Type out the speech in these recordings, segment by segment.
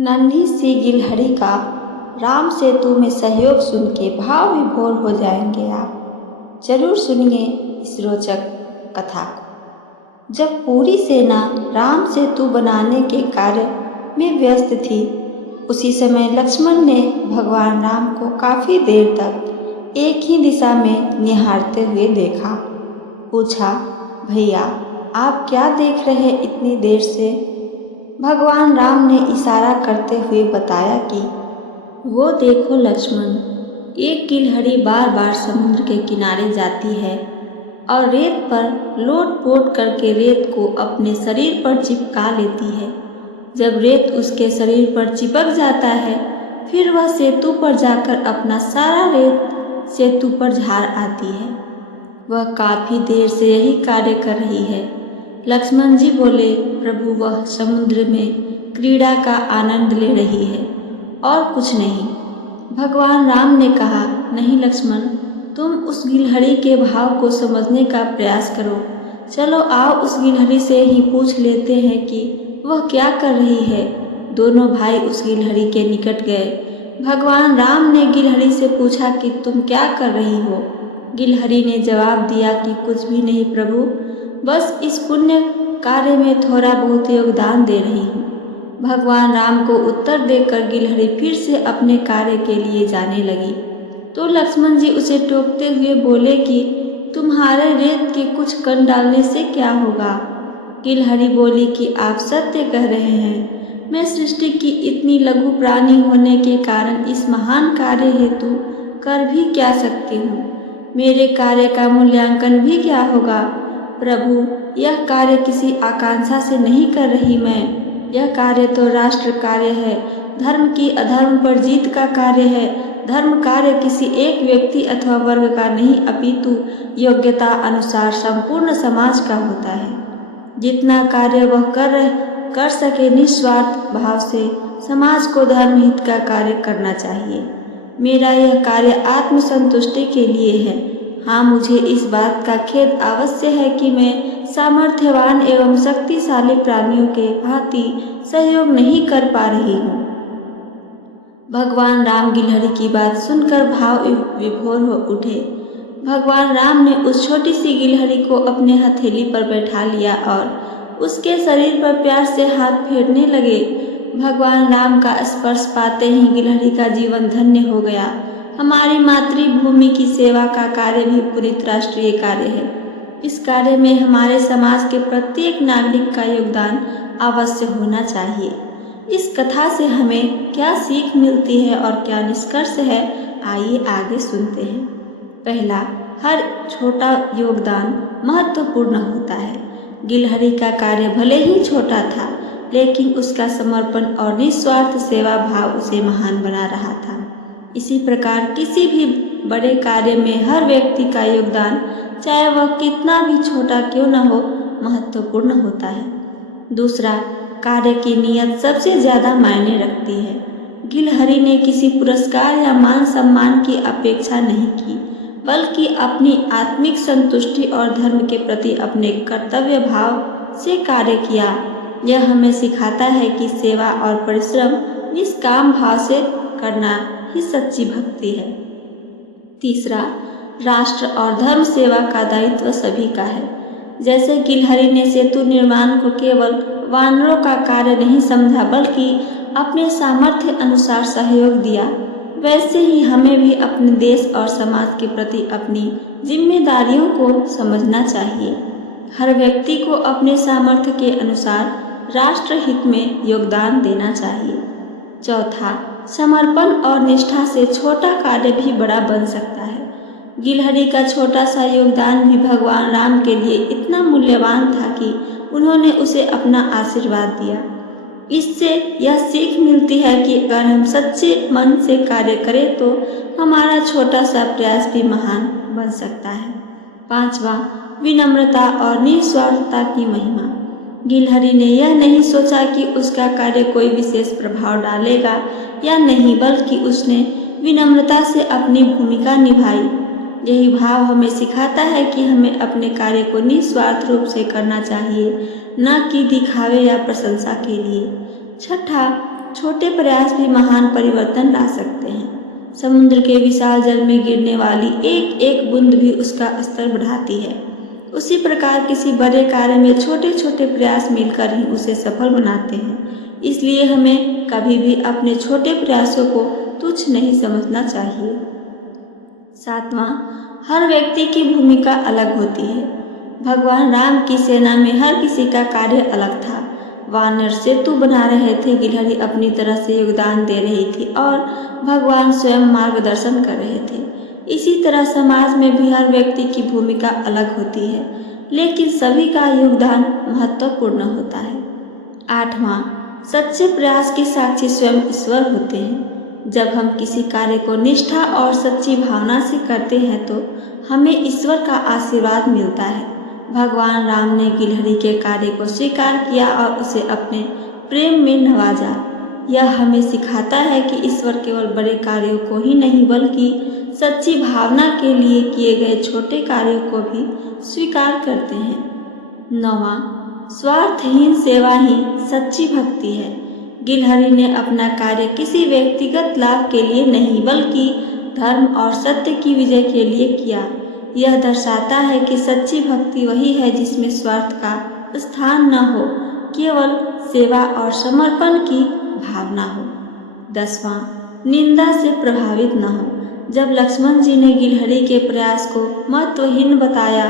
नन्ही सी गिलहरी का राम सेतु में सहयोग सुन के भाव विभोर हो जाएंगे आप। जरूर सुनिए इस रोचक कथा को। जब पूरी सेना राम सेतु बनाने के कार्य में व्यस्त थी, उसी समय लक्ष्मण ने भगवान राम को काफी देर तक एक ही दिशा में निहारते हुए देखा। पूछा, भैया आप क्या देख रहे इतनी देर से? भगवान राम ने इशारा करते हुए बताया कि वो देखो लक्ष्मण, एक गिलहरी बार बार समुद्र के किनारे जाती है और रेत पर लोट-पोट करके रेत को अपने शरीर पर चिपका लेती है। जब रेत उसके शरीर पर चिपक जाता है, फिर वह सेतु पर जाकर अपना सारा रेत सेतु पर झाड़ आती है। वह काफी देर से यही कार्य कर रही है। लक्ष्मण जी बोले, प्रभु वह समुद्र में क्रीड़ा का आनंद ले रही है और कुछ नहीं। भगवान राम ने कहा, नहीं लक्ष्मण, तुम उस गिलहरी के भाव को समझने का प्रयास करो। चलो आओ उस गिलहरी से ही पूछ लेते हैं कि वह क्या कर रही है। दोनों भाई उस गिलहरी के निकट गए। भगवान राम ने गिलहरी से पूछा कि तुम क्या कर रही हो? गिलहरी ने जवाब दिया कि कुछ भी नहीं प्रभु, बस इस पुण्य कार्य में थोड़ा बहुत योगदान दे रही हूँ। भगवान राम को उत्तर देकर गिलहरी फिर से अपने कार्य के लिए जाने लगी। तो लक्ष्मण जी उसे टोकते हुए बोले कि तुम्हारे रेत के कुछ कण डालने से क्या होगा? गिलहरी बोली कि आप सत्य कह रहे हैं। मैं सृष्टि की इतनी लघु प्राणी होने के कारण इस महान कार्य हेतु कर भी क्या सकती हूँ? मेरे कार्य का मूल्यांकन भी क्या होगा? प्रभु, यह कार्य किसी आकांक्षा से नहीं कर रही मैं। यह कार्य तो राष्ट्र कार्य है, धर्म की अधर्म पर जीत का कार्य है। धर्म कार्य किसी एक व्यक्ति अथवा वर्ग का नहीं, अपितु योग्यता अनुसार संपूर्ण समाज का होता है। जितना कार्य वह कर सके निस्वार्थ भाव से समाज को धर्म हित का कार्य करना चाहिए। मेरा यह कार्य आत्मसंतुष्टि के लिए है। हाँ, मुझे इस बात का खेद अवश्य है कि मैं सामर्थ्यवान एवं शक्तिशाली प्राणियों के भांति सहयोग नहीं कर पा रही हूँ। भगवान राम गिलहरी की बात सुनकर भाव विभोर हो उठे। भगवान राम ने उस छोटी सी गिलहरी को अपने हथेली पर बैठा लिया और उसके शरीर पर प्यार से हाथ फेरने लगे। भगवान राम का स्पर्श पाते ही गिलहरी का जीवन धन्य हो गया। हमारी मातृभूमि की सेवा का कार्य भी पुनीत राष्ट्रीय कार्य है। इस कार्य में हमारे समाज के प्रत्येक नागरिक का योगदान अवश्य होना चाहिए। इस कथा से हमें क्या सीख मिलती है और क्या निष्कर्ष है, आइए आगे सुनते हैं। पहला, हर छोटा योगदान महत्वपूर्ण होता है। गिलहरी का कार्य भले ही छोटा था, लेकिन उसका समर्पण और निस्वार्थ सेवा भाव उसे महान बना रहा था। इसी प्रकार किसी भी बड़े कार्य में हर व्यक्ति का योगदान, चाहे वह कितना भी छोटा क्यों न हो, महत्वपूर्ण होता है। दूसरा, कार्य की नीयत सबसे ज्यादा मायने रखती है। गिलहरी ने किसी पुरस्कार या मान सम्मान की अपेक्षा नहीं की, बल्कि अपनी आत्मिक संतुष्टि और धर्म के प्रति अपने कर्तव्य भाव से कार्य किया। यह हमें सिखाता है कि सेवा और परिश्रम निष्काम भाव से करना ही सच्ची भक्ति है। तीसरा, राष्ट्र और धर्म सेवा का दायित्व सभी का है। जैसे गिलहरी ने सेतु निर्माण को केवल वानरों का कार्य नहीं समझा, बल्कि अपने सामर्थ्य अनुसार सहयोग दिया, वैसे ही हमें भी अपने देश और समाज के प्रति अपनी जिम्मेदारियों को समझना चाहिए। हर व्यक्ति को अपने सामर्थ्य के अनुसार राष्ट्र हित में योगदान देना चाहिए। चौथा, समर्पण और निष्ठा से छोटा कार्य भी बड़ा बन सकता है। गिलहरी का छोटा सा योगदान भी भगवान राम के लिए इतना मूल्यवान था कि उन्होंने उसे अपना आशीर्वाद दिया। इससे यह सीख मिलती है कि अगर हम सच्चे मन से कार्य करें तो हमारा छोटा सा प्रयास भी महान बन सकता है। पांचवा, विनम्रता और निस्वार्थता की महिमा। गिलहरी ने यह नहीं सोचा कि उसका कार्य कोई विशेष प्रभाव डालेगा या नहीं, बल्कि उसने विनम्रता से अपनी भूमिका निभाई। यही भाव हमें सिखाता है कि हमें अपने कार्य को निस्वार्थ रूप से करना चाहिए, न कि दिखावे या प्रशंसा के लिए। छठा, छोटे प्रयास भी महान परिवर्तन ला सकते हैं। समुद्र के विशाल जल में गिरने वाली एक एक बूंद भी उसका स्तर बढ़ाती है। उसी प्रकार किसी बड़े कार्य में छोटे छोटे प्रयास मिलकर ही उसे सफल बनाते हैं। इसलिए हमें कभी भी अपने छोटे प्रयासों को तुच्छ नहीं समझना चाहिए। 7वां, हर व्यक्ति की भूमिका अलग होती है। भगवान राम की सेना में हर किसी का कार्य अलग था। वानर सेतु बना रहे थे, गिलहरी अपनी तरह से योगदान दे रही थी और भगवान स्वयं मार्गदर्शन कर रहे थे। इसी तरह समाज में भी हर व्यक्ति की भूमिका अलग होती है, लेकिन सभी का योगदान महत्वपूर्ण होता है। 8वां, सच्चे प्रयास के साक्षी स्वयं ईश्वर होते हैं। जब हम किसी कार्य को निष्ठा और सच्ची भावना से करते हैं तो हमें ईश्वर का आशीर्वाद मिलता है। भगवान राम ने गिलहरी के कार्य को स्वीकार किया और उसे अपने प्रेम में नवाजा। यह हमें सिखाता है कि ईश्वर केवल बड़े कार्यों को ही नहीं बल्कि सच्ची भावना के लिए किए गए छोटे कार्यों को भी स्वीकार करते हैं। 9वां, स्वार्थहीन सेवा ही सच्ची भक्ति है। गिलहरी ने अपना कार्य किसी व्यक्तिगत लाभ के लिए नहीं बल्कि धर्म और सत्य की विजय के लिए किया। यह दर्शाता है कि सच्ची भक्ति वही है जिसमें स्वार्थ का स्थान न हो, केवल सेवा और समर्पण की भावना हो। 10वां, निंदा से प्रभावित न हो। जब लक्ष्मण जी ने गिलहरी के प्रयास को महत्वहीन बताया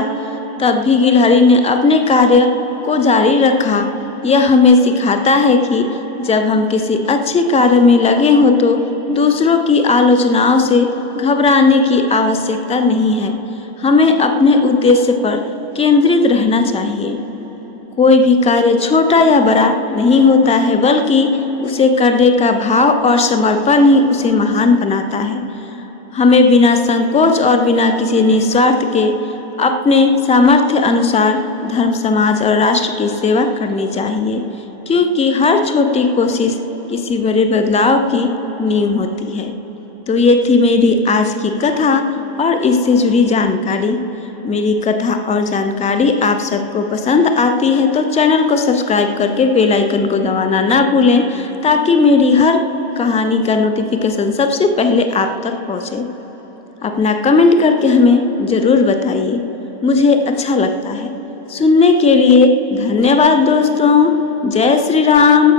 तब भी गिलहरी ने अपने कार्य को जारी रखा। यह हमें सिखाता है कि जब हम किसी अच्छे कार्य में लगे हों तो दूसरों की आलोचनाओं से घबराने की आवश्यकता नहीं है। हमें अपने उद्देश्य पर केंद्रित रहना चाहिए। कोई भी कार्य छोटा या बड़ा नहीं होता है, बल्कि उसे करने का भाव और समर्पण ही उसे महान बनाता है। हमें बिना संकोच और बिना किसी निस्वार्थ के अपने सामर्थ्य अनुसार धर्म, समाज और राष्ट्र की सेवा करनी चाहिए, क्योंकि हर छोटी कोशिश किसी बड़े बदलाव की नींव होती है। तो ये थी मेरी आज की कथा और इससे जुड़ी जानकारी। मेरी कथा और जानकारी आप सबको पसंद आती है तो चैनल को सब्सक्राइब करके बेल आइकन को दबाना ना भूलें, ताकि मेरी हर कहानी का नोटिफिकेशन सबसे पहले आप तक पहुँचे। अपना कमेंट करके हमें ज़रूर बताइए, मुझे अच्छा लगता है। सुनने के लिए धन्यवाद दोस्तों। जय श्री राम।